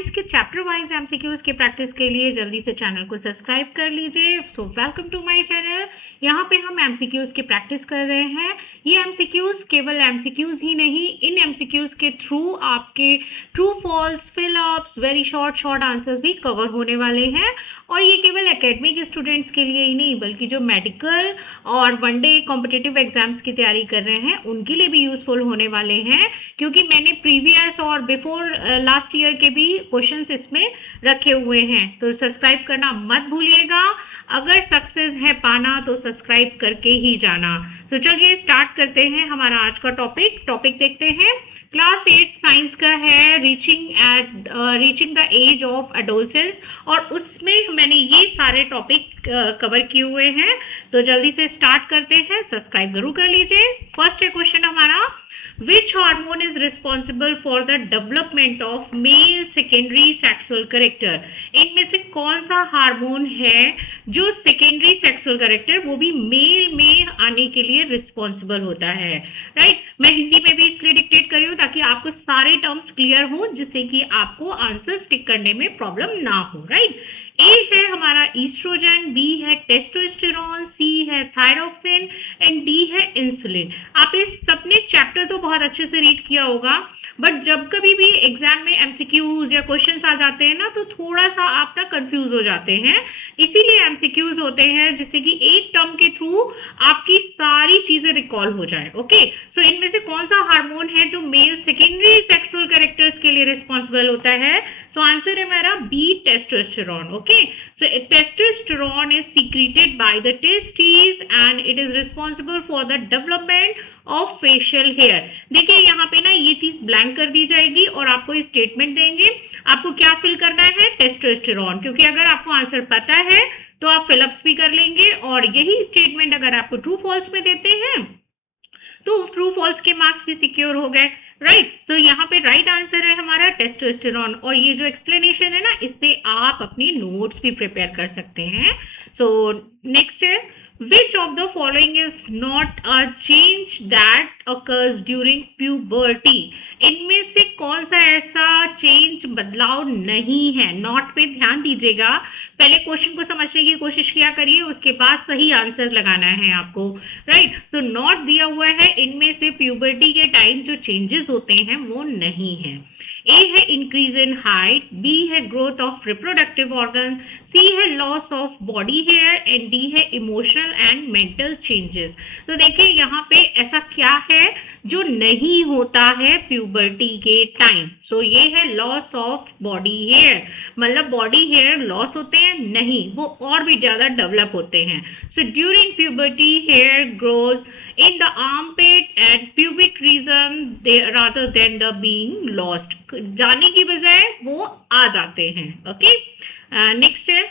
Science के chapter wise MCQs की practice के लिए जल्दी से चैनल को सब्सक्राइब कर लीजिए। So welcome to my channel. यहाँ पे हम एमसीक्यूज की प्रैक्टिस कर रहे हैं। ये एमसीक्यूज केवल एमसीक्यूज ही नहीं, इन एमसीक्यूज के थ्रू आपके true false, fill ups, very short answers भी कवर होने वाले हैं। और ये केवल एकेडमिक स्टूडेंट्स के लिए ही नहीं, बल्कि जो मेडिकल और वनडे कॉम्पिटिटिव एग्जाम्स की तैयारी कर रहे हैं उनके लिए भी यूजफुल होने वाले हैं, क्योंकि मैंने प्रीवियस और बिफोर लास्ट ईयर के भी क्वेश्चंस इसमें रखे हुए हैं। तो सब्सक्राइब करना मत भूलिएगा। अगर सक्सेस है पाना तो सब्सक्राइब करके ही जाना। तो चलिए स्टार्ट करते हैं हमारा आज का टॉपिक देखते हैं। क्लास 8 साइंस का है reaching the age of adolescence, और उसमें मैंने ये सारे टॉपिक कवर किए हुए हैं। तो जल्दी से स्टार्ट करते हैं, सब्सक्राइब जरूर कर लीजिए। फर्स्ट क्वेश्चन हमारा, Which hormone is responsible for the development of male secondary sexual character? इनमें से कौन सा हार्मोन है जो सेकेंडरी सेक्सुअल कैरेक्टर वो भी मेल में आने के लिए रिस्पॉन्सिबल होता है? राइट, मैं हिंदी में भी इसलिए डिक्टेट कर रही हूँ ताकि आपको सारे टर्म्स क्लियर हो, जिससे कि आपको आंसर स्टिक करने में प्रॉब्लम ना हो। राइट, ए है हमारा ईस्ट्रोजन, बी है टेस्टोस्टेरोन, सी है थायरोक्सिन एंड डी है इंसुलिन। आप इस सबने चैप्टर तो बहुत अच्छे से रीड किया होगा, बट जब कभी भी एग्जाम में एमसीक्यूज या क्वेश्चंस आ जाते हैं ना, तो थोड़ा सा आप ना कंफ्यूज हो जाते हैं। इसीलिए एमसीक्यूज होते हैं, जिससे कि एक टर्म के थ्रू आपकी सारी चीजें रिकॉल हो जाए। ओके, सो इनमें से कौन सा हार्मोन है जो मेल सेकेंडरी सेक्सुअल कैरेक्टर्स के लिए रिस्पॉन्सिबल होता है? तो आंसर है मेरा B, testosterone. Okay, so testosterone is secreted by the testes and it is responsible for the development of facial hair। देखिए यहाँ पे ना ये चीज ब्लैंक कर दी जाएगी और आपको स्टेटमेंट देंगे। आपको क्या फिल करना है? टेस्टोस्टेरोन, क्योंकि अगर आपको आंसर पता है तो आप फिलअप्स भी कर लेंगे, और यही स्टेटमेंट अगर आपको ट्रू फॉल्स में देते हैं तो ट्रू फॉल्स के मार्क्स भी सिक्योर हो गए। राइट, तो यहाँ पे राइट आंसर है हमारा टेस्टोस्टेरोन। और ये जो एक्सप्लेनेशन है ना, इससे आप अपनी नोट्स भी प्रिपेयर कर सकते हैं। सो नेक्स्ट है, which of the following is not a change that occurs during puberty? इनमें से कौन सा ऐसा चेंज, बदलाव नहीं है? नॉट पे ध्यान दीजिएगा, पहले क्वेश्चन को समझने की कोशिश किया करिए, उसके बाद सही आंसर लगाना है आपको। राइट, तो नॉट दिया हुआ है, इनमें से प्यूबर्टी के टाइम जो चेंजेस होते हैं वो नहीं है। ए है इंक्रीज इन हाइट, बी है growth of reproductive organ, C है loss of body hair and D है इमोशनल एंड मेंटल चेंजेस। तो देखिए यहाँ पे ऐसा क्या है जो नहीं होता है प्यूबर्टी के टाइम? सो ये है लॉस ऑफ बॉडी हेयर, मतलब बॉडी हेयर लॉस होते हैं नहीं, वो और भी ज्यादा डेवलप होते हैं। So during puberty hair grows in the armpit and pubic region rather than the being lost, जाने की बजाय वो आ जाते हैं। ओके, नेक्स्ट है,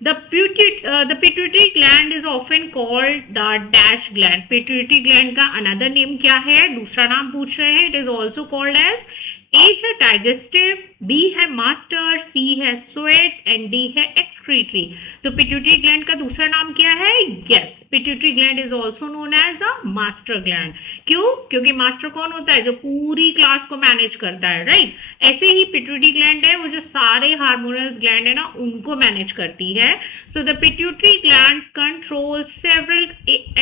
the pituitary gland is often called the dash gland। pituitary gland का another name क्या है? दूसरा नाम पूछ रहे हैं। it is also called as, A है digestive, B है master, C है sweat and D है excretory। तो pituitary gland का दूसरा नाम क्या है? Yes, pituitary gland is also known as the master gland। क्यों? क्योंकि master कौन होता है? जो पूरी क्लास को मैनेज करता है। राइट, ऐसे ही pituitary gland है वो जो सारे हार्मोनल ग्लैंड है ना उनको मैनेज करती है। So the pituitary gland controls several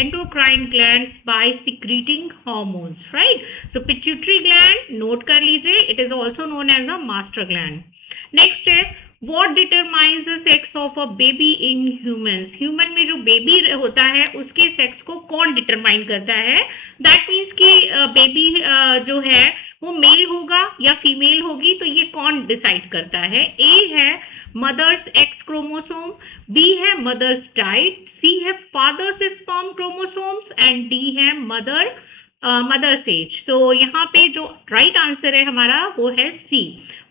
endocrine glands by secreting hormones। Right, so pituitary gland note कर लीजिए, it is also known as a master gland। Next है, what determines the sex of a baby in humans? Human में जो baby होता है उसके sex को कौन डिटरमाइन करता है? दैट मीन्स कि बेबी जो है वो मेल होगा या फीमेल होगी, तो ये कौन डिसाइड करता है? ए है मदर्स एक्स क्रोमोसोम, बी है मदर्स डाइट, सी है father's sperm chromosomes and D है मदर्स एज। तो यहाँ पे जो राइट आंसर है हमारा वो है सी,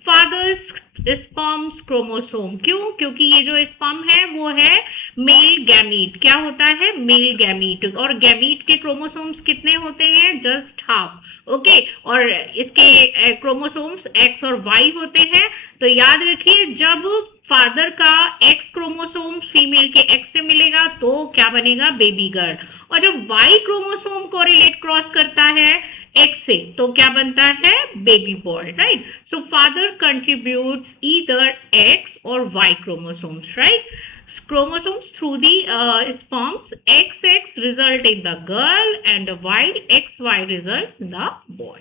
फादर्स स्पर्म्स क्रोमोसोम। क्यों? क्योंकि ये जो स्पर्म है वो है मेल गैमीट। क्या होता है? Male gamete. और गैमीट के क्रोमोसोम्स कितने होते हैं? Just half. ओके, और इसके क्रोमोसोम्स एक्स और वाई होते हैं। तो याद रखिए, जब फादर का एक्स क्रोमोसोम फीमेल के एक्स से मिलेगा तो क्या बनेगा? Baby girl. और जब वाई क्रोमोसोम कोरिलेट क्रॉस करता है एग से, तो क्या बनता है, baby boy, right. So father contributes either X और Y chromosomes, right. Chromosomes through the sperms, XX result in the girl and while XY result in the boy.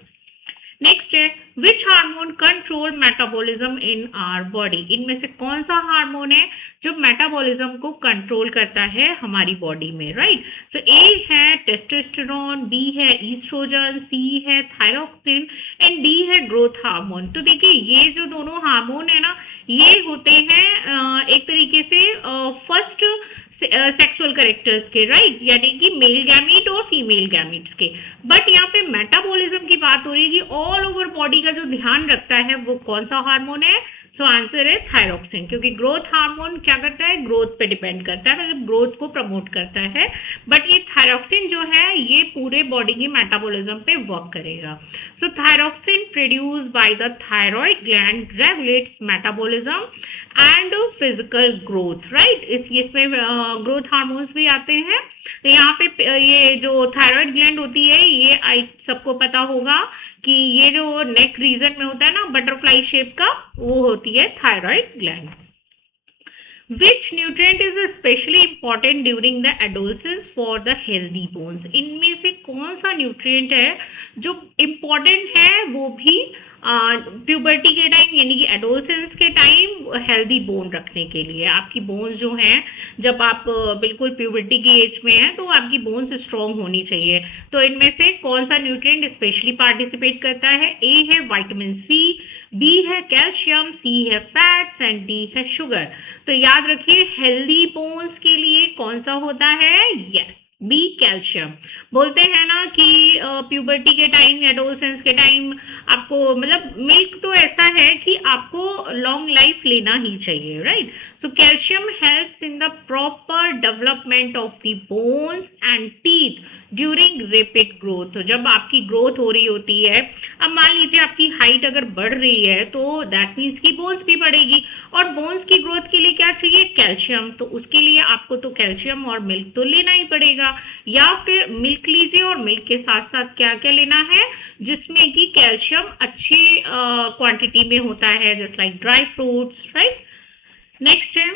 Next है which hormone control metabolism in our body, इनमें से कौन सा hormone है जो metabolism को control करता है हमारी बॉडी में, राइट। तो ए है टेस्टोस्टेरोन, बी है ईस्ट्रोजन, सी है थायरोक्सिन एंड डी है ग्रोथ हार्मोन। तो देखिए ये जो दोनों हार्मोन है ना, ये होते हैं एक तरीके से फर्स्ट सेक्सुअल करेक्टर्स के, राइट, यानी कि मेल गैमीट और फीमेल गैमीट्स के। बट यहाँ पे मेटाबॉलिज्म की बात हो रही है कि ऑल ओवर बॉडी का जो ध्यान रखता है वो कौन सा हार्मोन है। सो आंसर है थायरोक्सिन, क्योंकि ग्रोथ हार्मोन क्या करता है, ग्रोथ पे डिपेंड करता है, मतलब ग्रोथ को प्रमोट करता है। बट ये थायरोक्सिन जो है ये पूरे बॉडी की मेटाबॉलिज्म पे वर्क करेगा। So thyroxine produce by the thyroid gland regulates metabolism and physical growth, right. इसमें ग्रोथ हार्मोन्स भी आते हैं। तो यहाँ पे ये जो थायराइड ग्लैंड होती है, ये सबको पता होगा कि ये जो नेक रीजन में होता है ना बटरफ्लाई शेप का, वो होती है thyroid gland. Which nutrient is especially important during the adolescence for the healthy bones? इनमें से कौन सा न्यूट्रिएंट है जो इम्पोर्टेंट है वो भी प्यूबर्टी के टाइम यानी कि एडोलसेंस के टाइम हेल्दी बोन रखने के लिए। आपकी बोन्स जो हैं जब आप बिल्कुल प्यूबर्टी की एज में हैं तो आपकी बोन्स स्ट्रॉन्ग होनी चाहिए। तो इनमें से कौन सा न्यूट्रिएंट स्पेशली पार्टिसिपेट करता है? ए है विटामिन सी, बी है कैल्शियम, सी है फैट्स एंड डी है शुगर। तो याद रखिए हेल्दी बोन्स के लिए कौन सा होता है? Yes, B calcium. बोलते हैं ना कि प्यूबर्टी के टाइम या एडोलसेंस के टाइम आपको मतलब मिल्क तो ऐसा है कि आपको लॉन्ग लाइफ लेना ही चाहिए, right. So calcium helps in the proper development of the bones and teeth during rapid growth. तो जब आपकी ग्रोथ हो रही होती है, अब मान लीजिए आपकी हाइट अगर बढ़ रही है तो दैट मीन्स की बोन्स भी बढ़ेगी, और बोन्स की ग्रोथ के लिए क्या चाहिए? कैल्शियम। तो उसके लिए आपको तो कैल्शियम और मिल्क तो लेना ही पड़ेगा, या फिर मिल्क लीजिए और मिल्क के साथ साथ क्या क्या लेना है जिसमें कि कैल्शियम अच्छी क्वांटिटी में होता है, just like dry fruits, right. Next है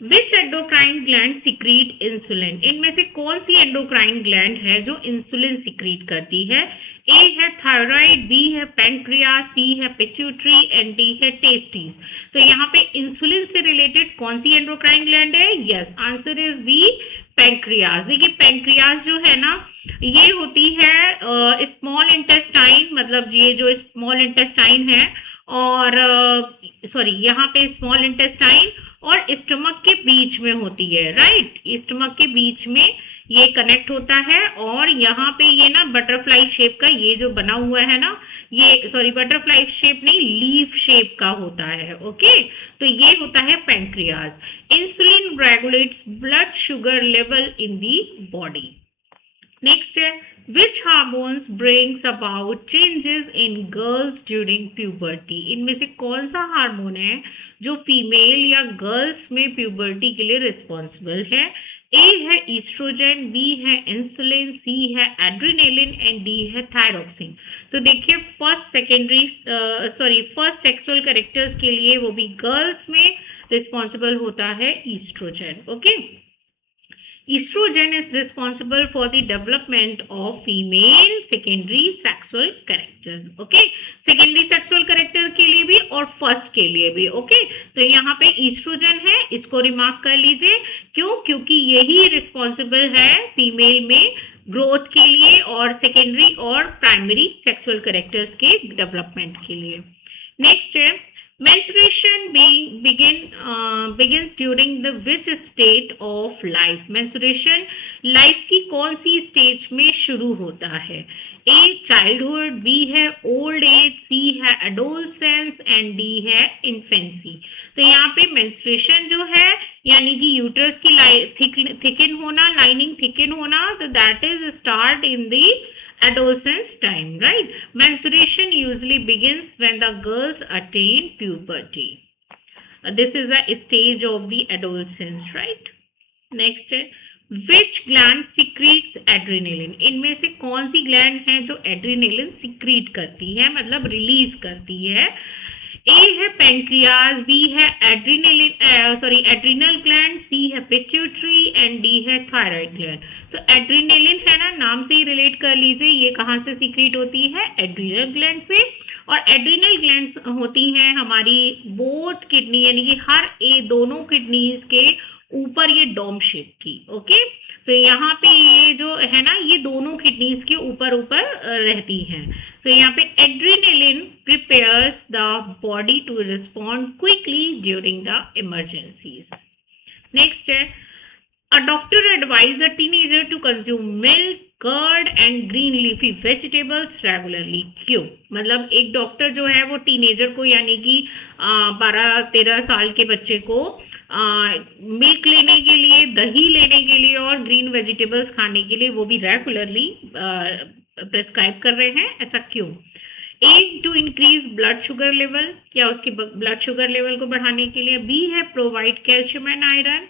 विच एंडोक्राइन ग्लैंड सिक्रीट इंसुलिन, इनमें से कौन सी एंडोक्राइन ग्लैंड है जो इंसुलिन सिक्रीट करती है? ए है थायराइड, बी है पैंक्रियास, सी है पिट्यूटरी एंड डी है टेस्टिस। तो यहाँ पे इंसुलिन से रिलेटेड कौन सी एंडोक्राइन ग्लैंड है? Yes, answer is B pancreas. देखिए पैंक्रियास जो है ना ये होती है स्मॉल इंटेस्टाइन, मतलब ये जो स्मॉल इंटेस्टाइन है और सॉरी यहाँ पे स्मॉल इंटेस्टाइन और स्टमक के बीच में होती है, राइट। स्टमक के बीच में ये कनेक्ट होता है और यहाँ पे ये ना बटरफ्लाई शेप का ये जो बना हुआ है ना, ये सॉरी बटरफ्लाई शेप नहीं लीफ शेप का होता है, ओके। तो ये होता है pancreas. Insulin regulates blood sugar level in the body. Next है which hormones brings about changes in girls during puberty, इनमें से कौन सा हार्मोन है जो फीमेल या गर्ल्स में प्यूबर्टी के लिए रिस्पॉन्सिबल है? ए है ईस्ट्रोजन, बी है इंसुलिन, सी है एड्रेनालिन एंड डी है थायरोक्सिन। तो देखिए फर्स्ट सेक्सुअल कैरेक्टर्स के लिए वो भी गर्ल्स में रिस्पॉन्सिबल होता है estrogen, okay. Estrogen is responsible for the development of female secondary sexual characters. Okay, secondary sexual character के लिए भी और first के लिए भी. Okay, तो यहाँ पे estrogen है, इसको रिमार्क कर लीजिए. क्यों? क्योंकि यही रिस्पॉन्सिबल है फीमेल में ग्रोथ के लिए और सेकेंडरी और प्राइमरी सेक्सुअल कैरेक्टर्स के डेवलपमेंट के लिए. नेक्स्ट है menstruation begins during the which state of life? menstruation life की कौन सी स्टेज में शुरू होता है? ए चाइल्डहुड, बी है ओल्ड एज, सी है एडोलसेंस एंड डी है इन्फेंसी. तो यहाँ पे मेंस्ट्रुएशन जो है यानी कि यूट्रस की थिकन होना, लाइनिंग थिकन होना, तो that is start in the adolescence time, right? Menstruation usually begins when the girls attain puberty. This is a stage of the adolescence, right? Next, which gland secretes adrenaline, इनमें से कौन सी gland है जो adrenaline secrete करती है, मतलब release करती है? ए है पेंक्रियाज, बी है एड्रिनल ग्लैंड, सी है पिट्यूटरी एंड डी है थायराइड ग्लैंड। तो एड्रेनालिन है ना, नाम से ही रिलेट कर लीजिए, ये कहाँ से सीक्रेट होती है? एड्रिनल ग्लैंड से। और एड्रिनल ग्लैंड होती हैं हमारी बोथ किडनी, यानी कि हर दोनों किडनीज के ऊपर ये डोम शेप की। ओके, तो यहाँ पे ये जो है ना, ये दोनों किडनीज के ऊपर ऊपर रहती हैं। तो यहाँ पे adrenaline prepares the body to respond quickly during the emergencies. Next है, a doctor advised a teenager to consume milk, curd and green leafy vegetables regularly। क्यों? मतलब एक डॉक्टर जो है वो टीनेजर को, यानी कि 12-13 साल के बच्चे को मिल्क लेने के लिए, दही लेने के लिए और ग्रीन वेजिटेबल्स खाने के लिए वो भी रेगुलरली प्रेस्क्राइब कर रहे हैं, ऐसा क्यों? A to increase blood sugar level, या उसके ब्लड शुगर लेवल को बढ़ाने के लिए। बी है provide calcium and iron,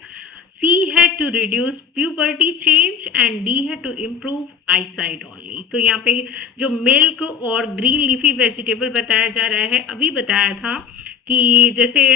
C है to reduce puberty change and D है टू इम्प्रूव आईसाइट ओनली। तो यहाँ पे जो मिल्क और ग्रीन लीफी वेजिटेबल बताया जा रहा है, अभी बताया था कि जैसे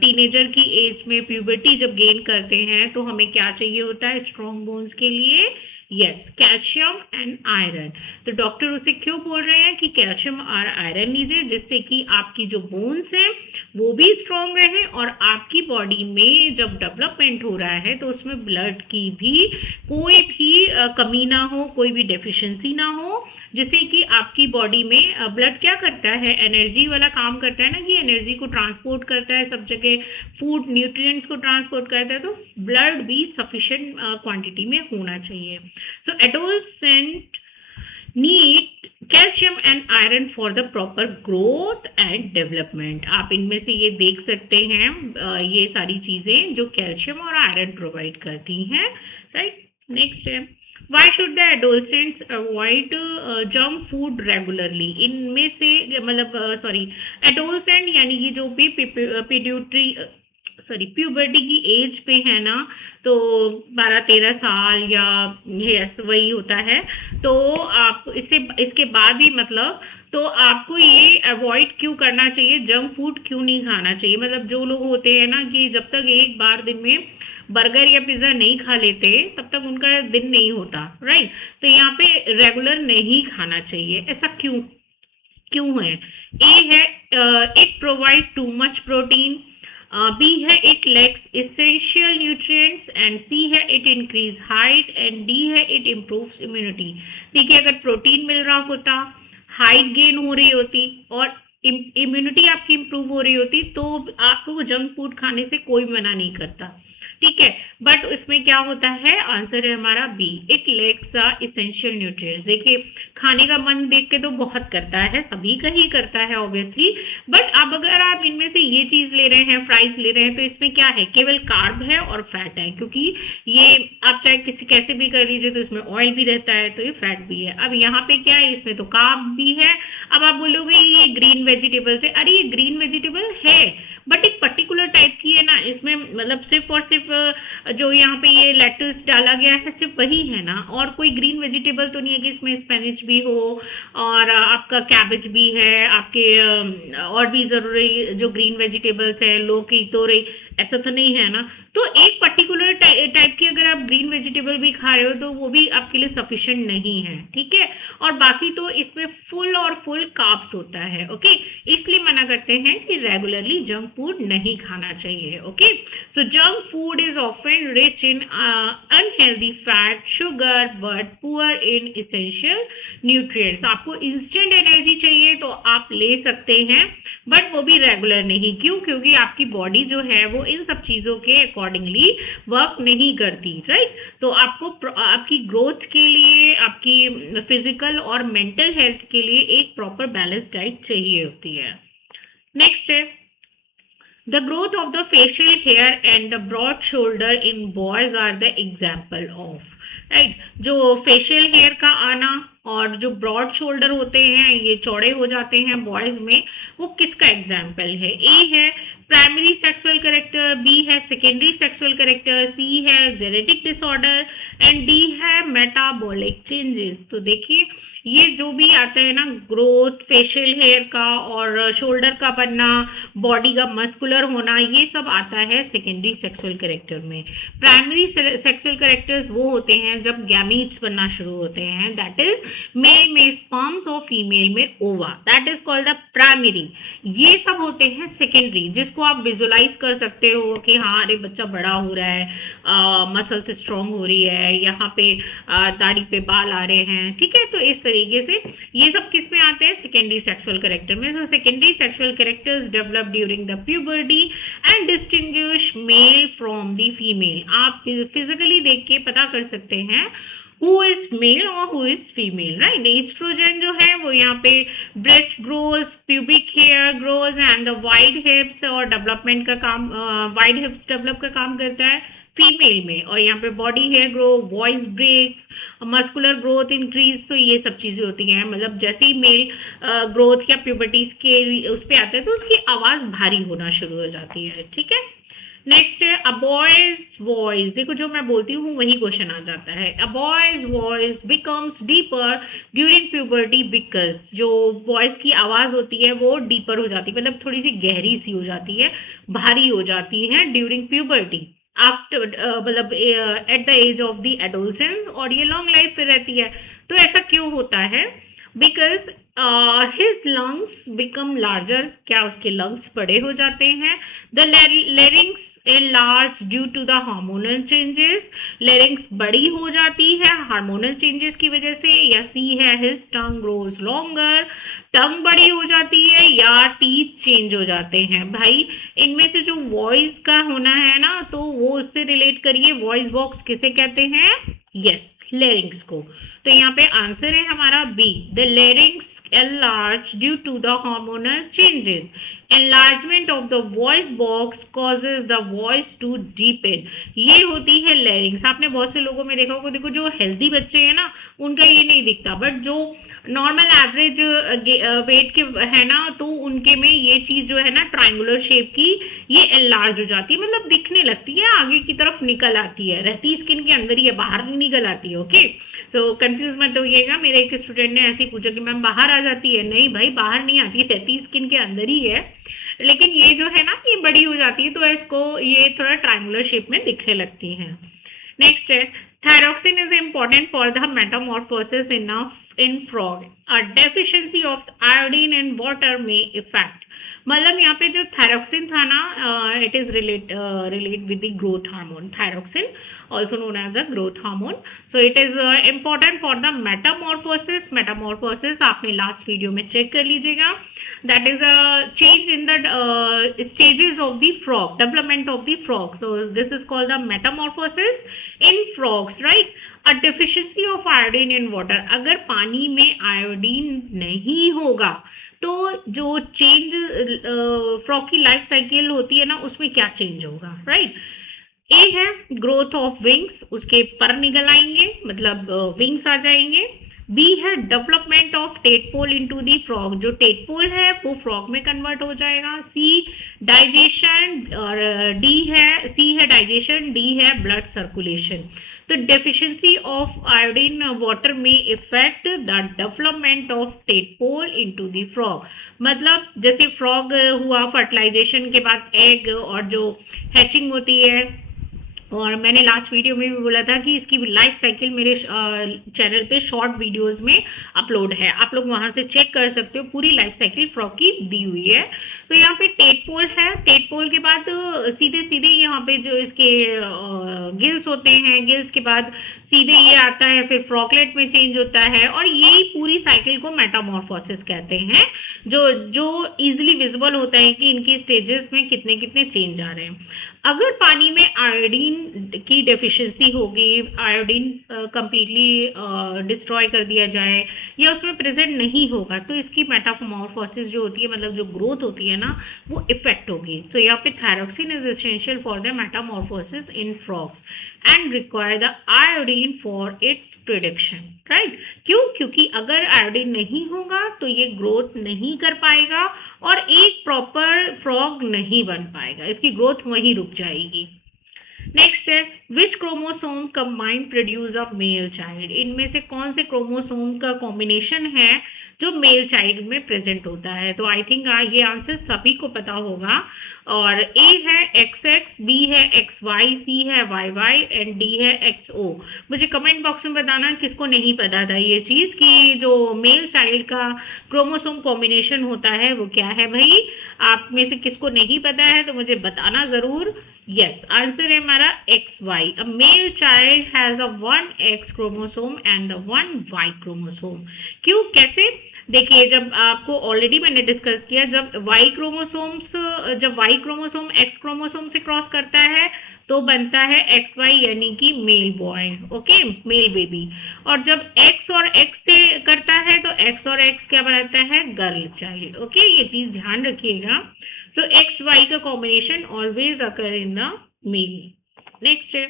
टीनेजर की एज में प्यूबर्टी जब गेन करते हैं तो हमें क्या चाहिए होता है स्ट्रॉन्ग बोन्स के लिए? Yes, calcium and iron. तो डॉक्टर उसे क्यों बोल रहे हैं कि कैल्शियम और आयरन लीजिए, जिससे कि आपकी जो बोन्स हैं वो भी स्ट्रॉन्ग रहे और आपकी बॉडी में जब डेवलपमेंट हो रहा है तो उसमें ब्लड की भी कोई भी कमी ना हो, कोई भी डेफिशिएंसी ना हो, जिससे कि आपकी बॉडी में ब्लड क्या करता है, एनर्जी वाला काम करता है ना, कि एनर्जी को ट्रांसपोर्ट करता है सब जगह, फूड न्यूट्रिएंट्स को ट्रांसपोर्ट करता है, तो ब्लड भी सफिशिएंट क्वांटिटी में होना चाहिए। So adolescent need calcium and iron for the proper growth and development. आप इनमें से ये देख सकते हैं ये सारी चीजें जो कैल्शियम और आयरन प्रोवाइड करती हैं, राइट। नेक्स्ट है, why should the adolescents avoid junk food regularly? इनमें से मतलब एडोलसेंट यानी कि जो भी प्यूबर्टी की एज पे है ना, तो 12-13 साल या यस वही होता है, तो आप इसके बाद भी मतलब तो आपको ये अवॉइड क्यों करना चाहिए, जंक फूड क्यों नहीं खाना चाहिए? मतलब जो लोग होते हैं ना कि जब तक एक बार दिन में बर्गर या पिज्जा नहीं खा लेते तब तक उनका दिन नहीं होता, राइट। तो यहाँ पे रेगुलर नहीं खाना चाहिए, ऐसा क्यों है? ए है it provide too much protein, B है it lacks essential nutrients and C है it increase height and D है इट इम्प्रूव्स इम्यूनिटी। देखिए, अगर प्रोटीन मिल रहा होता, हाइट गेन हो रही होती और इम्यूनिटी आपकी इम्प्रूव हो रही होती तो आपको जंक फूड खाने से कोई मना नहीं करता, ठीक है। बट इसमें क्या होता है, आंसर है हमारा B, it lacks essential nutrients. देखिए, खाने का मन देख के तो बहुत करता है, सभी का ही करता है ऑब्वियसली, बट अब अगर आप इनमें से ये चीज ले रहे हैं, फ्राइज ले रहे हैं, तो इसमें क्या है, केवल कार्ब है और फैट है, क्योंकि ये आप चाहे कैसे भी कर लीजिए तो इसमें ऑयल भी रहता है, तो ये फैट भी है। अब यहाँ पे क्या है, इसमें तो कार्ब भी है। अब आप बोलोगे ये ग्रीन वेजिटेबल्स है, अरे ये ग्रीन वेजिटेबल है बट एक पर्टिकुलर टाइप की है ना, इसमें मतलब सिर्फ और सिर्फ जो यहाँ पे ये लेट्यूस डाला गया है सिर्फ वही है ना, और कोई ग्रीन वेजिटेबल तो नहीं है कि इसमें स्पेनिश भी हो और आपका कैबेज भी है, आपके और भी जरूरी जो ग्रीन वेजिटेबल्स है, लौकी, तोरई, ऐसा तो नहीं है ना। तो एक पर्टिकुलर टाइप की अगर आप ग्रीन वेजिटेबल भी खा रहे हो तो वो भी आपके लिए सफिशिएंट नहीं है, ठीक है। और बाकी तो इसमें फुल कार्ब्स होता है, ओके, इसलिए मना करते हैं कि रेगुलरली जंक फूड नहीं खाना चाहिए, okay. So junk food is often rich in unhealthy fat, sugar but poor in essential nutrients. आपको इंस्टेंट एनर्जी चाहिए तो आप ले सकते हैं, बट वो भी रेगुलर नहीं। क्यों? क्योंकि आपकी बॉडी जो है वो इन सब चीजों के अकॉर्डिंगली वर्क नहीं करती, राइट। तो आपको आपकी ग्रोथ के लिए, आपकी फिजिकल और मेंटल हेल्थ के लिए एक प्रॉपर बैलेंस डाइट चाहिए होती है। नेक्स्ट है, the growth of the facial hair and the broad shoulder in boys are the example of, right. जो फेशियल हेयर का आना और जो ब्रॉड शोल्डर होते हैं ये चौड़े हो जाते हैं बॉयज में, वो किसका एग्जाम्पल है? ए है प्राइमरी सेक्सुअल कैरेक्टर, बी है सेकेंडरी सेक्सुअल कैरेक्टर, सी है जेनेटिक डिसऑर्डर एंड डी है मेटाबॉलिक चेंजेस। तो देखिए ये जो भी आता है ना, ग्रोथ, फेशियल हेयर का और शोल्डर का बनना, बॉडी का मस्कुलर होना, ये सब आता है सेकेंडरी सेक्सुअल कैरेक्टर में। प्राइमरी सेक्सुअल कैरेक्टर्स वो होते हैं जब गैमीट्स बनना शुरू होते हैं, दैट इज मेल में स्पर्म्स और फीमेल में ओवा, that is called the primary. ये सब होते हैं सेकेंडरी, जिसको आप विजुलाइज कर सकते हो कि हाँ अरे बच्चा बड़ा हो रहा है, मसल्स स्ट्रांग हो रही है, यहाँ पे दाढ़ी पे बाल आ रहे हैं, ठीक है। तो इस तरीके से ये सब किस में आते हैं? सेकेंडरी सेक्सुअल कैरेक्टर में। So secondary sexual characters develop during the puberty and distinguish male from the female. आप फिजिकली देख के पता कर सकते हैं who is male और who is female, right? Estrogen जो है वो यहाँ पे breast grows, pubic hair grows and the wide hips और डेवलपमेंट का काम, वाइड हिप्स डेवलप का काम करता है फीमेल में। और यहाँ पे body hair grow, voice break, muscular growth increase, तो ये सब चीजें होती हैं। मतलब जैसे ही मेल ग्रोथ या प्यूबर्टी के उस पर आता है तो उसकी आवाज भारी होना शुरू हो जाती है, ठीक है। नेक्स्ट है अ बॉयज वॉइस। देखो जो मैं बोलती हूँ वही क्वेश्चन आ जाता है। A boy's voice becomes deeper during puberty because, जो बॉयज की आवाज होती है वो डीपर हो जाती है, मतलब थोड़ी सी गहरी सी हो जाती है, भारी हो जाती है ड्यूरिंग प्यूबर्टी, आफ्टर मतलब at the age of the adolescence, और ये लॉन्ग लाइफ पे रहती है। तो ऐसा क्यों होता है? Because his lungs become larger, क्या उसके लंग्स बड़े हो जाते हैं। The larynx enlarged due to the hormonal changes, larynx बड़ी हो जाती है हार्मोनल चेंजेस की वजह से। या सी है his tongue grows longer, टंग बड़ी हो जाती है, या टीथ चेंज हो जाते हैं। भाई इनमें से जो वॉइस का होना है ना, तो वो उससे रिलेट करिए, वॉइस बॉक्स किसे कहते हैं? यस, लेरिंग्स को। तो यहाँ पे आंसर है हमारा B, the larynx enlarged due to the hormonal changes. Enlargement of the voice box causes the voice to deepen. ये होती है लेरिंग्स। आपने बहुत से लोगों में देखा होगा, देखो जो हेल्दी बच्चे हैं ना उनका ये नहीं दिखता, बट जो नॉर्मल एवरेज वेट के है ना, तो उनके में ये चीज जो है ना ट्रायंगुलर शेप की, ये एनलार्ज हो जाती है, मतलब दिखने लगती है, आगे की तरफ निकल आती है, रहती स्किन के अंदर ही है, बाहर नहीं निकल आती है। ओके, तो कंफ्यूज मत होइएगा। मेरे एक स्टूडेंट ने ऐसे ही पूछा कि मैम बाहर आ जाती है? नहीं भाई, बाहर नहीं आती, रहती स्किन के अंदर ही है, लेकिन ये जो है ना ये बड़ी हो जाती है, तो इसको ये थोड़ा ट्रायंगुलर शेप में दिखने लगती है। नेक्स्ट है thyroxine is important for the Metamorphosis in frog. A deficiency of iodine in water में इफेक्ट, मतलब यहाँ पे जो थायरॉक्सिन था ना, it is relate with the growth hormone, thyroxine also known as the growth hormone. So it is important for the metamorphosis. Metamorphosis आपने last video में check कर लीजिएगा, that is a change in the stages of the frog, development of the frog. So this is called the metamorphosis in frogs, right? A deficiency of iodine in water. अगर पानी में iodine नहीं होगा तो जो change frog की life cycle होती है ना, उसमें क्या चेंज होगा, राइट? ए है ग्रोथ ऑफ विंग्स, उसके पर निकल आएंगे, मतलब विंग्स आ जाएंगे। बी है development of tadpole into the frog, जो टेटपोल है वो फ्रॉग में कन्वर्ट हो जाएगा। सी डाइजेशन, और सी है डाइजेशन, डी है ब्लड सर्कुलेशन। तो डेफिशिएंसी ऑफ आयोडीन वाटर में effect the development of tadpole into the frog, मतलब जैसे फ्रॉग हुआ, फर्टिलाइजेशन के बाद एग और जो हैचिंग होती है, और मैंने लास्ट वीडियो में भी बोला था कि इसकी लाइफ साइकिल मेरे चैनल पे शॉर्ट वीडियोस में अपलोड है, आप लोग वहां से चेक कर सकते हो, पूरी लाइफ साइकिल फ्रॉग की दी हुई है। तो यहाँ पे टेटपोल है, टेटपोल के बाद सीधे सीधे यहाँ पे जो इसके गिल्स होते हैं, गिल्स के बाद सीधे ये आता है, फिर फ्रॉगलेट में चेंज होता है, और यही पूरी साइकिल को मेटामॉर्फोसिस कहते हैं, जो इजिली विजिबल होता है कि इनकी स्टेजेस में कितने कितने चेंज आ रहे हैं। अगर पानी में आयोडीन की डेफिशिएंसी होगी, आयोडीन कंप्लीटली डिस्ट्रॉय कर दिया जाए या उसमें प्रेजेंट नहीं होगा, तो इसकी मेटामॉर्फोसिस जो होती है, मतलब जो ग्रोथ होती है ना, वो इफेक्ट होगी। तो यहाँ पे thyroxine is essential for the Metamorphosis in frogs and require the iodine for its production, right. क्यों? क्योंकि अगर आयोडीन नहीं होगा तो ये ग्रोथ नहीं कर पाएगा और एक प्रॉपर फ्रॉग नहीं बन पाएगा, इसकी ग्रोथ वहीं रुक जाएगी। नेक्स्ट है which chromosome combined produce a male child. इनमें से कौन से क्रोमोसोम का कॉम्बिनेशन है जो मेल चाइल्ड में प्रेजेंट होता है? तो आई थिंक ये आंसर सभी को पता होगा। और ए है XX, बी है XY, सी है YY एंड डी है XO। मुझे कमेंट बॉक्स में बताना किसको नहीं पता था ये चीज कि जो मेल चाइल्ड का क्रोमोसोम कॉम्बिनेशन होता है वो क्या है। भाई आप में से किसको नहीं पता है तो मुझे बताना जरूर। यस, आंसर है हमारा XY। A male child has a 1X chromosome and 1Y chromosome. क्यों? कैसे? देखिए, जब आपको ऑलरेडी मैंने डिस्कस किया, जब Y क्रोमोसोम X क्रोमोसोम से क्रॉस करता है तो बनता है XY, यानी कि male boy, okay, male baby. और जब X और X से करता है तो X और X क्या बनाता है? Girl child, okay. ये चीज ध्यान रखिएगा। तो XY का combination always occur in the male. Next है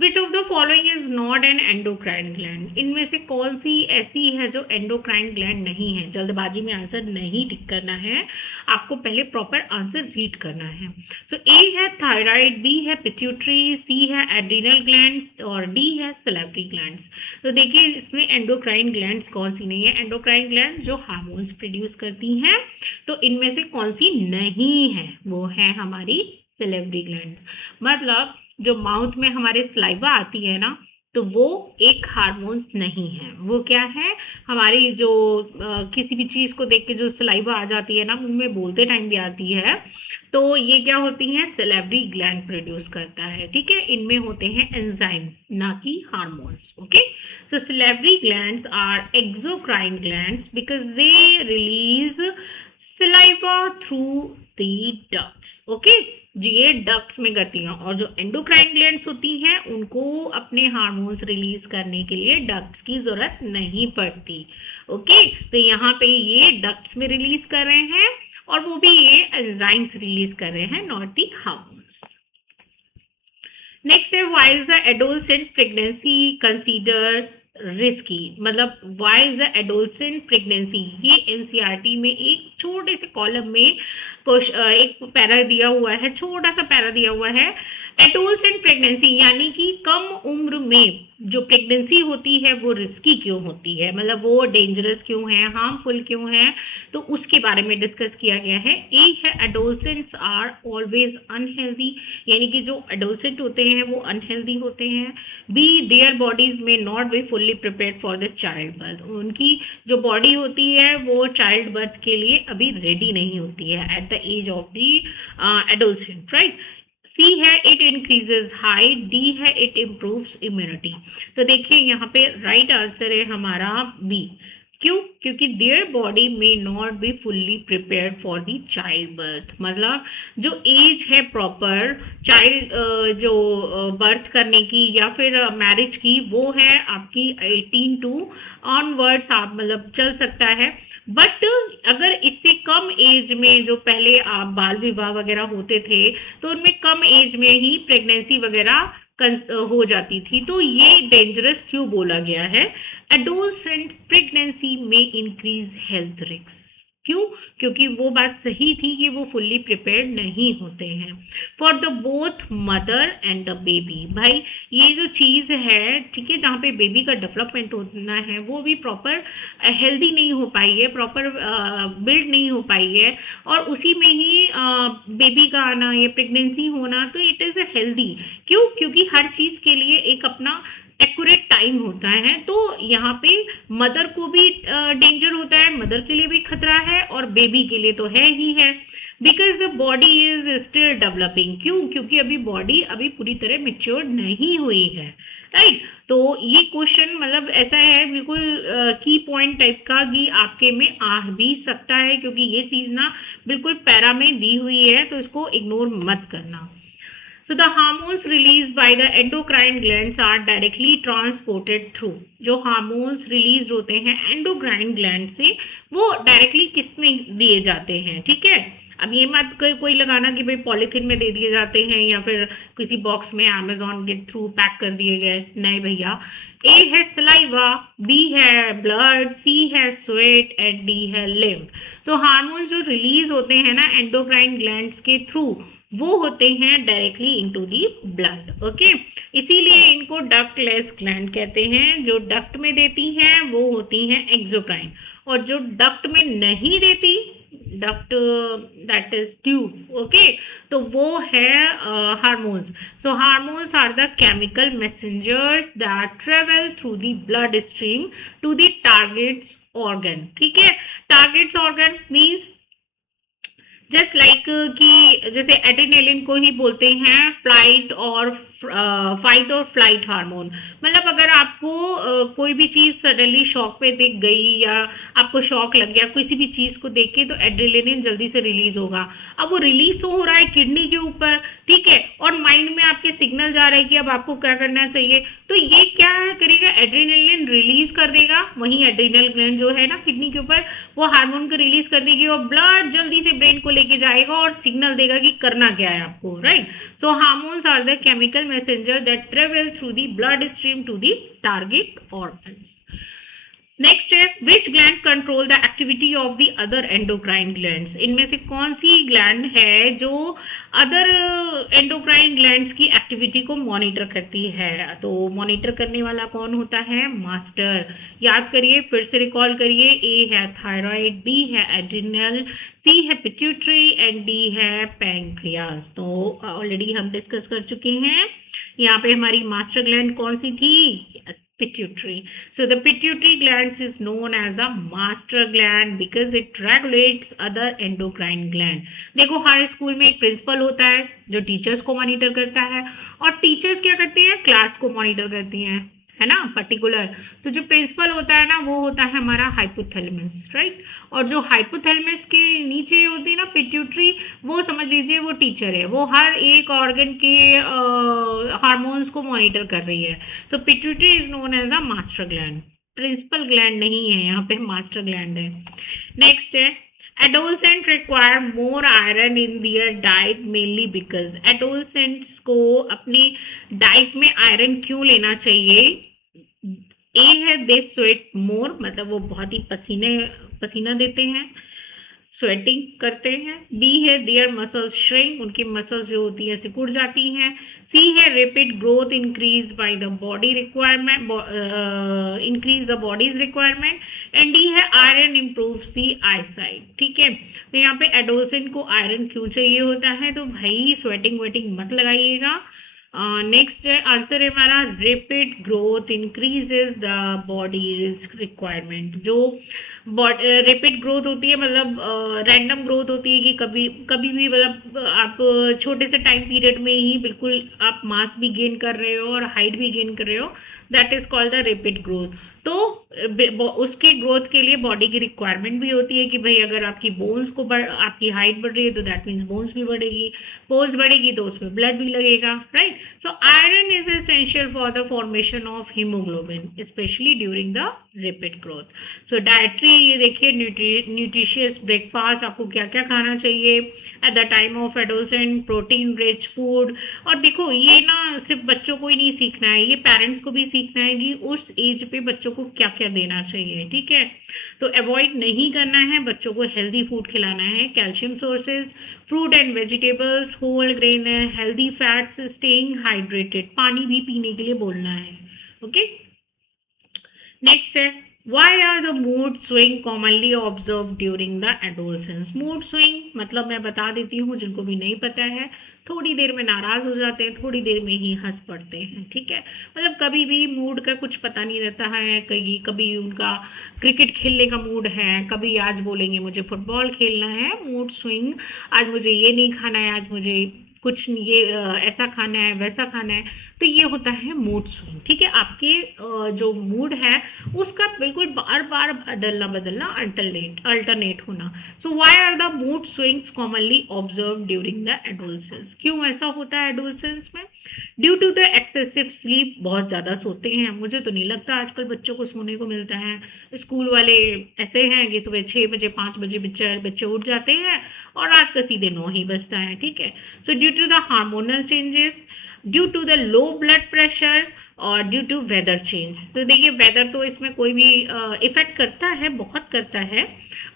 which of the following is not an endocrine gland. इनमें से कौन सी ऐसी है जो एंडोक्राइन ग्लैंड नहीं है? जल्दबाजी में आंसर नहीं टिक करना है, आपको पहले प्रॉपर आंसर रीड करना है। तो ए है थायराइड, बी है पिट्यूटरी, सी है एड्रिनल ग्लैंड और डी है सैलिवरी ग्लैंड। तो देखिए, इसमें एंडोक्राइन ग्लैंड कौन सी नहीं है? एंडोक्राइन ग्लैंड जो हार्मोन्स प्रोड्यूस करती हैं, तो इनमें से कौन सी नहीं है? वो है हमारी सैलिवरी ग्लैंड। मतलब जो माउथ में हमारे सलाइवा आती है ना, तो वो एक हार्मोन्स नहीं है। वो क्या है? हमारी जो किसी भी चीज को देख के जो सलाइवा आ जाती है ना, मुंह में बोलते टाइम भी आती है, तो ये क्या होती है? सैलिवरी ग्लैंड प्रोड्यूस करता है, ठीक है। इनमें होते हैं एंजाइम, ना कि hormones, okay. So salivary glands are exocrine glands because they release saliva through the ducts, okay। ये डक्ट्स में गति है। और जो एंडोक्राइन ग्लैंड्स होती हैं उनको अपने हार्मोन्स रिलीज करने के लिए डक्ट्स की जरूरत नहीं पड़ती, ओके। तो यहाँ पे ये डक्ट्स में रिलीज कर रहे हैं और वो भी ये एंजाइम्स रिलीज कर रहे हैं, नॉट दी हार्मोन्स। नेक्स्ट है why is the adolescent pregnancy considered risky. मतलब why is the adolescent pregnancy, ये एनसीईआरटी में एक छोटे से कॉलम में एक पैरा दिया हुआ है, छोटा सा पैरा दिया हुआ है। एडोलसेंट प्रेगनेंसी यानी कि कम उम्र में जो प्रेगनेंसी होती है वो रिस्की क्यों होती है, मतलब वो डेंजरस क्यों है, हार्मफुल क्यों है, तो उसके बारे में डिस्कस किया गया है। ए है एडोलसेंट्स आर ऑलवेज अनहेल्दी, यानी कि जो एडोलसेंट होते हैं वो अनहेल्दी होते हैं। बी देयर बॉडीज में not be fully prepared for the child birth, उनकी जो बॉडी होती है वो चाइल्ड बर्थ के लिए अभी रेडी नहीं होती है at the age of the adolescent, right. C है इट इंक्रीजेज हाइट, डी है इट इम्प्रूव्स इम्यूनिटी। तो देखिए यहाँ पे राइट आंसर है हमारा बी। क्यों? क्योंकि देयर बॉडी में not be fully prepared for the child birth. मतलब जो एज है प्रॉपर चाइल्ड जो बर्थ करने की या फिर मैरिज की, वो है आपकी 18 टू ऑनवर्ड्स, आप मतलब चल सकता है। बट अगर इससे कम एज में जो पहले आप बाल विवाह वगैरह होते थे तो उनमें कम एज में ही प्रेगनेंसी वगैरह हो जाती थी, तो ये डेंजरस क्यों बोला गया है? एडोलसेंट प्रेगनेंसी में इंक्रीज हेल्थ रिस्क। क्यों? क्योंकि वो बात सही थी कि वो फुल्ली प्रिपेयर्ड नहीं होते हैं for the both mother and the baby. भाई ये जो चीज़ है, ठीक है, जहाँ पे बेबी का डेवलपमेंट होना है वो भी प्रॉपर हेल्दी नहीं हो पाई है, प्रॉपर बिल्ड नहीं हो पाई है, और उसी में ही बेबी का आना, ये प्रेगनेंसी होना, तो इट इज़ अ हेल्दी। क्यों? क्योंकि हर चीज़ के लिए एक अपना एक्यूरेट टाइम होता है। तो यहाँ पे मदर को भी डेंजर होता है, मदर के लिए भी खतरा है और बेबी के लिए तो है ही है, because the body is still developing. क्यों? क्योंकि अभी बॉडी अभी पूरी तरह मेच्योर नहीं हुई है, राइट। तो ये क्वेश्चन मतलब ऐसा है बिल्कुल की पॉइंट टाइप का कि आपके में आ भी सकता है, क्योंकि ये चीज ना बिल्कुल पैरा में दी हुई है, तो इसको इग्नोर मत करना। So the hormones released by the endocrine glands are directly transported through. जो hormones released होते हैं endocrine gland से वो directly किस में दिए जाते हैं, ठीक है। अब ये मत कोई लगाना कि भाई पॉलिथीन में दे दिए जाते हैं या फिर किसी बॉक्स में अमेजोन के थ्रू पैक कर दिए गए, नहीं भैया। ए है सलाइवा, बी है ब्लड, सी है स्वेट एंड डी है लिम्फ। तो हार्मोन्स जो रिलीज होते हैं ना एंडोक्राइन ग्लैंड्स के थ्रू वो होते हैं directly into the blood, okay. इसीलिए इनको डक्टलेस ग्लैंड कहते हैं। जो डक्ट में देती हैं वो होती हैं एक्सोक्राइन, और जो डक्ट में नहीं देती, duct that is tube, okay, तो वो है hormones. So hormones are the chemical messengers that travel through the blood stream to the targets organ, ठीक है। Targets organ means just like कि जैसे एड्रेनालिन को ही बोलते हैं फ्लाइट और फाइट और फ्लाइट हार्मोन। मतलब अगर आपको कोई भी चीज सडनली शॉक पे दिख गई या आपको शॉक लग गया किसी भी चीज को देख के, तो एड्रेनालिन जल्दी से रिलीज होगा। अब वो रिलीज तो हो रहा है किडनी के ऊपर, ठीक है, और माइंड में आपके सिग्नल जा रहा है कि अब आपको क्या करना चाहिए। तो ये क्या करेगा, एड्रेनालिन रिलीज कर देगा। वहीं एड्रिनल ग्लैंड जो है ना किडनी के ऊपर, वो हार्मोन को रिलीज कर देगी और ब्लड जल्दी से ब्रेन को लेके जाएगा और सिग्नल देगा कि करना क्या है आपको, right. So hormones are the chemical messenger that travel through the blood stream to the target organ. Next है which gland control the activity of the other endocrine glands. इनमें से कौन सी ग्लैंड है जो अदर एंडोक्राइन ग्लैंड्स की activity को monitor करती है। तो मॉनिटर करने वाला कौन होता है, मास्टर। याद करिए, फिर से रिकॉल करिए। ए है थायराइड, बी है एड्रिनल, सी है पिट्यूटरी एंड डी है पैंक्रियास। तो ऑलरेडी हम डिस्कस कर चुके हैं। यहाँ पे हमारी मास्टर ग्लैंड कौन सी थी, pituitary. So the pituitary gland is known as the master gland because it regulates other endocrine gland. देखो हर स्कूल में एक प्रिंसिपल होता है जो टीचर्स को मॉनिटर करता है, और टीचर्स क्या करते हैं, क्लास को मॉनिटर करती हैं, है ना, पर्टिकुलर। तो जो प्रिंसिपल होता है ना वो होता है हमारा हाइपोथैलेमस, राइट। और जो हाइपोथैलेमस के नीचे होती है ना पिट्यूटरी, वो समझ लीजिए वो टीचर है, वो हर एक ऑर्गन के हार्मोन्स को मॉनिटर कर रही है। तो pituitary is known as a master gland, principal gland नहीं है, यहाँ पे मास्टर ग्लैंड है। नेक्स्ट है adolescents require more iron in their diet mainly because adolescents को अपनी डाइट में आयरन क्यों लेना चाहिए। ए है दे स्वेट मोर, मतलब वो बहुत ही पसीना देते हैं, स्वेटिंग करते हैं। बी है देयर मसल्स श्रिंक, उनकी मसल्स जो होती है सिकुड़ जाती हैं। सी है rapid growth increase by the body requirement, increase the bodies requirement. And D है आयरन इम्प्रूव्स दी आईसाइट, ठीक है। तो यहाँ पे एडोलेसेंट को आयरन क्यों चाहिए होता है, तो भाई स्वेटिंग वेटिंग मत लगाइएगा। नेक्स्ट आंसर है हमारा rapid growth increases the body requirement. जो रैपिड ग्रोथ होती है मतलब रैंडम ग्रोथ होती है कि कभी कभी भी मतलब आप छोटे से टाइम पीरियड में ही बिल्कुल आप मास भी गेन कर रहे हो और हाइट भी गेन कर रहे हो, that is called the rapid growth. तो उसके ग्रोथ के लिए बॉडी की रिक्वायरमेंट भी होती है कि भाई अगर आपकी बोन्स को आपकी हाइट बढ़ रही है तो दैट मीन्स बोन्स भी बढ़ेगी, बोन्स बढ़ेगी तो उसमें ब्लड भी लगेगा, right. So iron is essential for the formation of haemoglobin specially during the rapid growth. So dietary देखिए, न्यूट्रिशियस ब्रेकफास्ट आपको क्या क्या खाना चाहिए at the time of adolescent, protein rich food. और देखो ये ना सिर्फ बच्चों को ही नहीं सीखना है, ये पेरेंट्स को भी सीखना है कि उस एज पे बच्चों को क्या क्या देना चाहिए, ठीक है। तो अवॉइड नहीं करना है, बच्चों को हेल्दी फूड खिलाना है, calcium sources, fruit and vegetables, whole grain है, हेल्दी फैट्स, स्टेइंग हाइड्रेटेड, पानी भी पीने के लिए बोलना है, ओके। नेक्स्ट है Why are the mood swing commonly observed during the adolescence? Mood swing मतलब मैं बता देती हूँ जिनको भी नहीं पता है, थोड़ी देर में नाराज हो जाते हैं, थोड़ी देर में ही हंस पड़ते हैं, ठीक है। मतलब कभी भी मूड का कुछ पता नहीं रहता है, कभी उनका क्रिकेट खेलने का मूड है, कभी आज बोलेंगे मुझे फुटबॉल खेलना है, मूड स्विंग, आज मुझे ये नहीं खाना है, आज मुझे कुछ ये ऐसा खाना है वैसा खाना है। तो ये होता है मूड स्विंग, ठीक है। आपके जो मूड है उसका बिल्कुल बार बार बदलना बदलना अल्टरनेट होना। So why are the mood swings commonly observe during the adolescence? क्यों ऐसा होता है एडोलसेंस में? Due to the excessive sleep, बहुत ज़्यादा सोते हैं। मुझे तो नहीं लगता आजकल बच्चों को सोने को मिलता है। स्कूल वाले ऐसे हैं कि सुबह 6 बजे 5 बजे बच्चे उठ जाते हैं और रात का सीधे 9 ही बजता है, ठीक है। So due to the hormonal changes, due to the low blood pressure और ड्यू टू वेदर चेंज। तो देखिए वेदर तो इसमें कोई भी इफेक्ट करता है, बहुत करता है,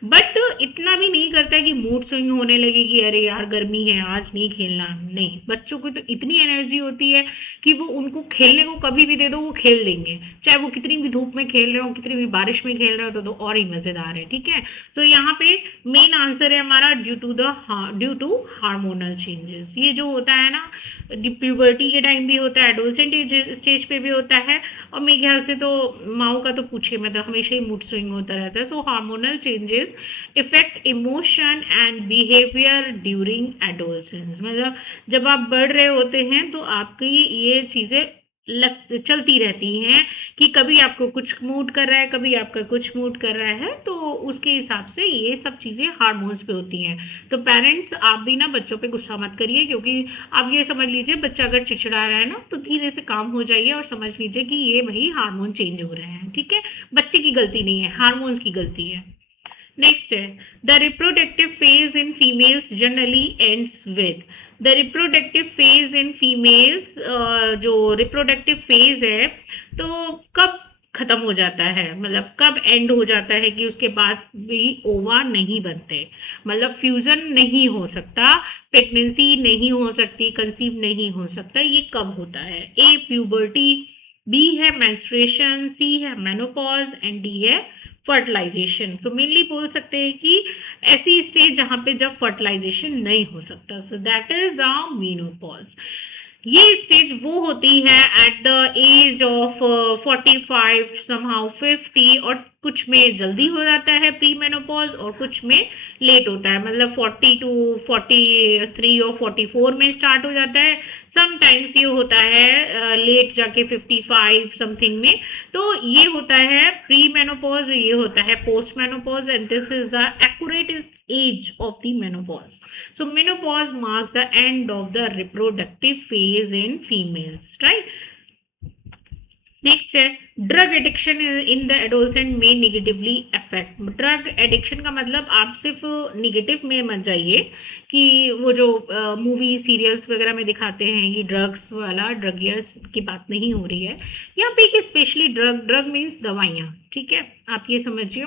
बट इतना भी नहीं करता है कि मूड स्विंग होने लगे कि अरे यार गर्मी है आज नहीं खेलना। नहीं, बच्चों को तो इतनी एनर्जी होती है कि वो उनको खेलने को कभी भी दे दो वो खेल लेंगे, चाहे वो कितनी भी धूप में खेल रहे हो, कितनी भी बारिश में खेल रहे हो, तो और ही मजेदार है, ठीक है। तो यहाँ पे मेन आंसर है हमारा ड्यू टू हार्मोनल चेंजेस। ये जो होता है ना प्यूबर्टी के टाइम भी होता है, एडोलसेंट स्टेज पे भी होता है, और मेरे ख्याल से तो माओ का तो पूछिए, मतलब हमेशा ही मूड स्विंग होता रहता है। So hormonal changes effect emotion and behaviour during adolescence. मतलब जब आप बढ़ रहे होते हैं तो आपकी ये चीजें चलती रहती हैं कि कभी आपको कुछ मूड कर रहा है, कभी आपका कुछ मूड कर रहा है, तो उसके हिसाब से ये सब चीजें हार्मोन्स पे होती हैं। तो पेरेंट्स आप भी ना बच्चों पे गुस्सा मत करिए, क्योंकि आप ये समझ लीजिए बच्चा अगर चिड़चिड़ा रहा है ना तो धीरे से काम हो जाइए और समझ लीजिए कि ये वही हार्मोन चेंज हो रहे हैं, ठीक है। बच्चे की गलती नहीं है, हार्मोन्स की गलती है। नेक्स्ट है the reproductive phase in females generally ends with. The reproductive phase in females, जो रिप्रोडक्टिव फेज है तो कब खत्म हो जाता है, मतलब कब एंड हो जाता है कि उसके बाद भी ओवा नहीं बनते, मतलब फ्यूजन नहीं हो सकता, प्रेगनेंसी नहीं हो सकती, कंसीव नहीं हो सकता। ये कब होता है? ए प्यूबर्टी, बी है मेंस्ट्रुएशन, सी है मेनोपॉज एंड डी है फर्टिलाइजेशन। तो मेनली बोल सकते हैं कि ऐसी स्टेज जहां पे जब फर्टिलाइजेशन नहीं हो सकता, so that is the menopause. ये स्टेज वो होती है at the age of 45 somehow 50, और कुछ में जल्दी हो जाता है प्री मेनोपॉज और कुछ में लेट होता है, मतलब 40 टू 43 और 44 में स्टार्ट हो जाता है। समटाइम्स ये होता है लेट जाके 55 समथिंग में। तो ये होता है प्री मेनोपॉज, ये होता है post menopause, and this is the accurate age of the menopause. So menopause marks the end of the reproductive phase in females, right? Next है drug addiction in the adolescent में negatively affect. Drug addiction का मतलब आप सिर्फ negative में मत जाइए कि वो जो मूवी सीरियल्स वगैरह में दिखाते हैं कि ड्रग्स वाला, ड्रगियर्स की बात नहीं हो रही है यहाँ पे कि स्पेशली ड्रग मीन्स दवाइयाँ, ठीक है, आप ये समझिए।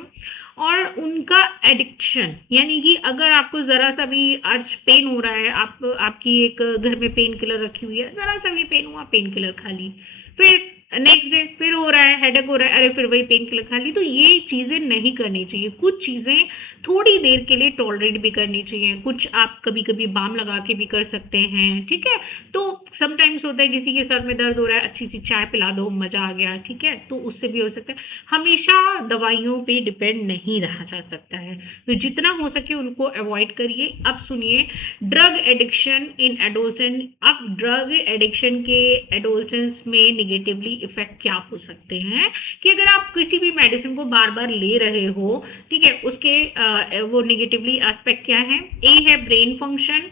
और उनका एडिक्शन यानी कि अगर आपको ज़रा सा भी आज पेन हो रहा है, आपकी एक घर में पेन किलर रखी हुई है, ज़रा सा भी पेन हुआ पेन किलर खा ली, फिर नेक्स्ट डे फिर हो रहा है, हेडेक हो रहा है, अरे फिर वही पेन किलर खा ली। तो ये चीज़ें नहीं करनी चाहिए। कुछ चीज़ें थोड़ी देर के लिए टॉलरेट भी करनी चाहिए, कुछ आप कभी कभी बाम लगा के भी कर सकते हैं, ठीक है। तो समटाइम्स होता है किसी के सर में दर्द हो रहा है, अच्छी सी चाय पिला दो, मजा आ गया, ठीक है, तो उससे भी हो सकता है। हमेशा दवाइयों पे डिपेंड नहीं रहा जा सकता है, तो जितना हो सके उनको अवॉइड करिए। अब सुनिए ड्रग एडिक्शन इन एडोलसेंट। अब ड्रग एडिक्शन के एडोलसेंस में निगेटिवली इफेक्ट क्या हो सकते हैं कि अगर आप किसी भी मेडिसिन को बार बार ले रहे हो, ठीक है, उसके वो निगेटिवली एस्पेक्ट क्या है? ए है ब्रेन फंक्शन,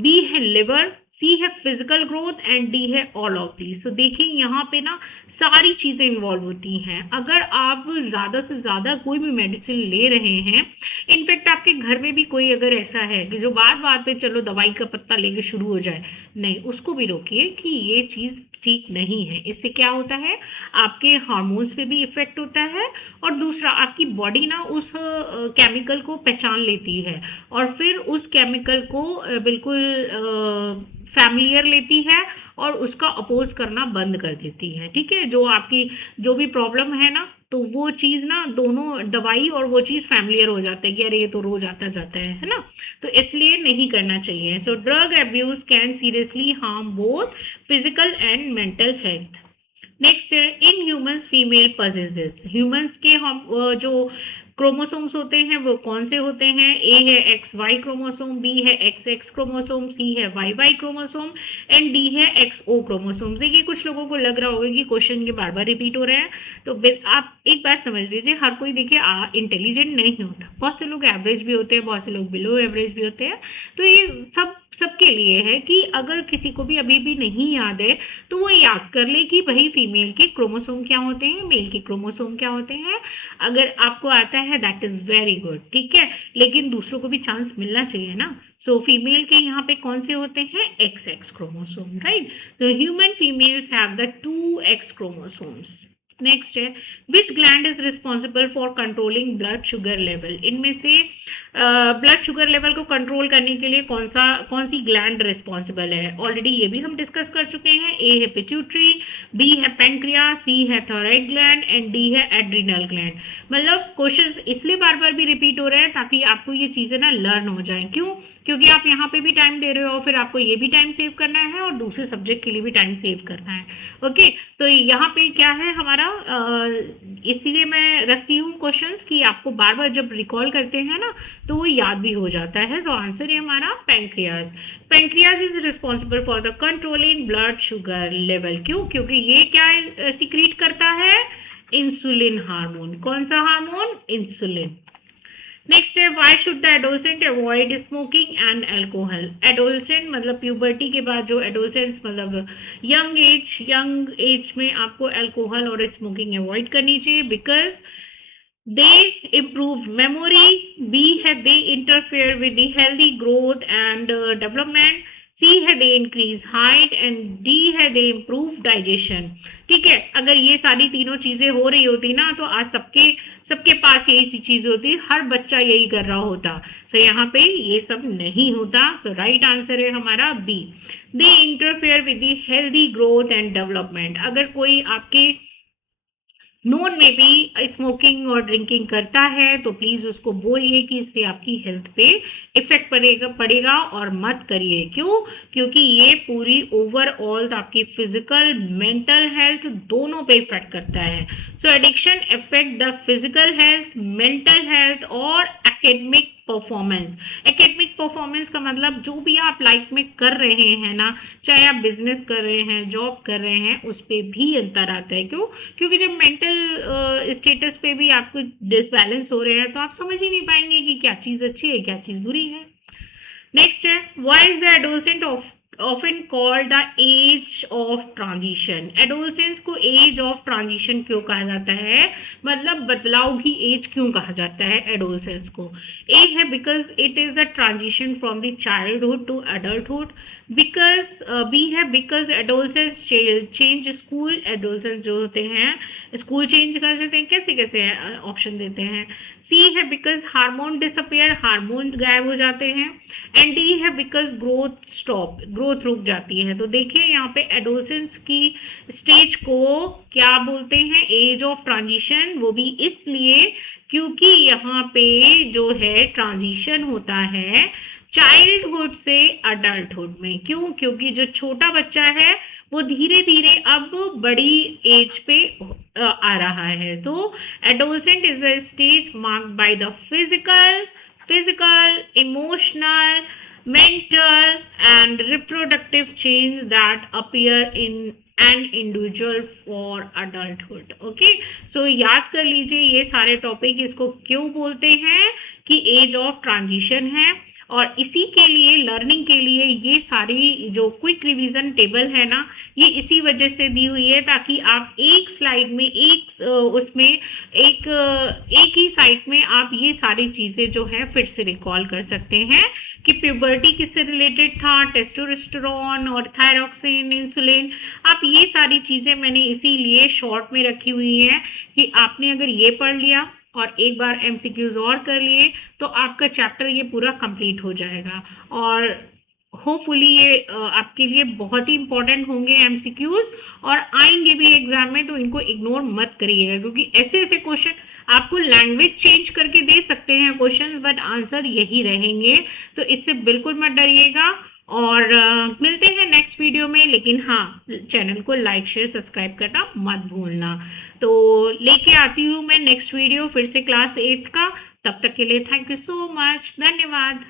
बी है लिवर, सी है फिजिकल ग्रोथ एंड डी है ऑल ऑफ दीज। तो देखिए यहाँ पे ना सारी चीजें इन्वॉल्व होती हैं। अगर आप ज्यादा से ज्यादा कोई भी मेडिसिन ले रहे हैं, इनफैक्ट आपके घर में भी कोई अगर ऐसा है कि जो बार बार पे चलो दवाई का पत्ता लेके शुरू हो जाए, नहीं, उसको भी रोकिए कि ये चीज ठीक नहीं है। इससे क्या होता है, आपके हार्मोन्स पे भी इफेक्ट होता है, और दूसरा आपकी बॉडी ना उस केमिकल को पहचान लेती है और फिर उस केमिकल को बिल्कुल फैमिलियर लेती है और उसका अपोज करना बंद कर देती है, ठीक है। जो आपकी जो भी प्रॉब्लम है ना, तो वो चीज़ ना दोनों दवाई और वो चीज़ फैमिलियर हो जाता है कि अरे ये तो रोज आता जाता है ना, तो इसलिए नहीं करना चाहिए। So drug abuse can seriously harm both physical and mental health. Next है in humans female possesses. Humans के हम जो क्रोमोसोम्स होते हैं वो कौन से होते हैं? ए है XY क्रोमोसोम, बी है XX क्रोमोसोम, सी है YY क्रोमोसोम एंड डी है XO क्रोमोसोम। देखिए कुछ लोगों को लग रहा होगा कि क्वेश्चन ये बार बार रिपीट हो रहे हैं, तो आप एक बात समझ लीजिए, हर कोई देखिए इंटेलिजेंट नहीं होता, बहुत से लोग एवरेज भी होते हैं, बहुत से लोग बिलो एवरेज भी होते हैं। तो ये सबके लिए है कि अगर किसी को भी अभी भी नहीं याद है तो वो याद कर ले कि भाई फीमेल के क्रोमोसोम क्या होते हैं, मेल के क्रोमोसोम क्या होते हैं। अगर आपको आता है दैट इज वेरी गुड, ठीक है, लेकिन दूसरों को भी चांस मिलना चाहिए ना। सो फीमेल के यहाँ पे कौन से होते हैं? XX chromosome, right. तो human females have the 2X chromosomes. Next है, which gland is responsible for controlling blood sugar level? इनमें से ब्लड शुगर लेवल को कंट्रोल करने के लिए कौन सी ग्लैंड रिस्पॉन्सिबल है? ऑलरेडी ये भी हम डिस्कस कर चुके हैं। ए है पिट्यूटरी, बी है पेनक्रियास, सी है थायराइड ग्लैंड एंड डी है एड्रिनल ग्लैंड। मतलब क्वेश्चन इसलिए बार बार भी रिपीट हो रहे हैं ताकि आपको ये चीजें ना लर्न हो जाएं। क्यों? क्योंकि आप यहाँ पे भी टाइम दे रहे हो, फिर आपको ये भी टाइम सेव करना है और दूसरे सब्जेक्ट के लिए भी टाइम सेव करना है। ओके, तो यहाँ पे क्या है हमारा, इसीलिए मैं रखती हूँ क्वेश्चंस कि आपको बार बार जब रिकॉल करते हैं ना तो वो याद भी हो जाता है। तो आंसर है हमारा pancreas. Pancreas is responsible for the controlling blood sugar level. क्यों? क्योंकि ये क्या सिक्रीट करता है? Insulin hormone. कौन सा हार्मोन? इंसुलिन। नेक्स्ट है, why should the adolescent avoid smoking and alcohol? Adolescent मतलब प्यूबर्टी के बाद जो एडोलसेंट मतलब यंग एज में आपको अल्कोहल और स्मोकिंग अवॉइड करनी चाहिए। Because they improve memory, B है they interfere with the healthy growth and development, C है they increase height and D है they improve digestion। ठीक है, अगर ये सारी तीनों चीजें हो रही होती ना तो आज सबके पास यही चीज होती, हर बच्चा यही कर रहा होता। तो यहाँ पे ये सब नहीं होता। तो राइट आंसर है हमारा B, they interfere with the healthy growth and development। अगर कोई आपके नोन में भी स्मोकिंग और ड्रिंकिंग करता है तो प्लीज उसको बोलिए कि इससे आपकी हेल्थ पे इफेक्ट पड़ेगा और मत करिए। क्यों? क्योंकि ये पूरी ओवरऑल आपकी फिजिकल मेंटल हेल्थ दोनों पे इफेक्ट करता है। So addiction affect the physical health, mental health और एकेडमिक परफॉर्मेंस। एकेडमिक परफॉर्मेंस का मतलब जो भी आप लाइफ में कर रहे हैं ना, चाहे आप बिजनेस कर रहे हैं, जॉब कर रहे हैं, उस पर भी अंतर आता है। क्यों? क्योंकि जब मेंटल स्टेटस पे भी आपको डिसबैलेंस हो रहे हैं तो आप समझ ही नहीं पाएंगे कि क्या चीज अच्छी है क्या चीज बुरी है। नेक्स्ट है, why is the adolescent often called the age of transition? Adolescence को एज ऑफ ट्रांजिशन क्यों कहा जाता है? मतलब बदलाव की एज क्यों कहा जाता है एडोलसेंस को? ए है because it is the transition from the childhood to adulthood. Because B है because adolescence change school. Adolescence जो होते हैं स्कूल चेंज कर देते हैं। कैसे कैसे ऑप्शन देते हैं? सी है बिकॉज हार्मोन डिसअपियर, हार्मोन गायब हो जाते हैं। एंड डी है बिकॉज ग्रोथ रुक जाती है। तो देखिए यहाँ पे एडोलसेंस की स्टेज को क्या बोलते हैं? Age of transition. वो भी इसलिए क्योंकि यहाँ पे जो है ट्रांजिशन होता है चाइल्डहुड से अडल्टहुड में। क्यों? क्योंकि जो छोटा बच्चा है वो धीरे धीरे अब बड़ी एज पे आ रहा है। तो adolescent is a stage marked by the physical, emotional, mental and reproductive change that appear in an individual for adulthood। Okay, so याद कर लीजिए ये सारे टॉपिक, इसको क्यों बोलते हैं कि एज ऑफ ट्रांजिशन है। और इसी के लिए लर्निंग के लिए ये सारी जो क्विक रिवीजन टेबल है ना, ये इसी वजह से दी हुई है ताकि आप एक स्लाइड में एक ही साइड में आप ये सारी चीजें जो है फिर से रिकॉल कर सकते हैं कि प्यूबर्टी किससे रिलेटेड था, टेस्टोस्टेरोन और थायरॉक्सिन, इंसुलिन। आप ये सारी चीजें मैंने इसीलिए शॉर्ट में रखी हुई है कि आपने अगर ये पढ़ लिया और एक बार एमसीक्यूज और कर लिए तो आपका चैप्टर ये पूरा कंप्लीट हो जाएगा। और होपफुली ये आपके लिए बहुत ही इंपॉर्टेंट होंगे एमसीक्यूज और आएंगे भी एग्जाम में, तो इनको इग्नोर मत करिएगा क्योंकि ऐसे ऐसे क्वेश्चन आपको लैंग्वेज चेंज करके दे सकते हैं क्वेश्चन, बट आंसर यही रहेंगे। तो इससे बिल्कुल मत डरिएगा और मिलते हैं नेक्स्ट वीडियो वीडियो में, लेकिन हाँ चैनल को लाइक शेयर सब्सक्राइब करना मत भूलना। तो लेके आती हूँ मैं नेक्स्ट वीडियो फिर से क्लास 8 का। तब तक के लिए थैंक यू सो मच, धन्यवाद।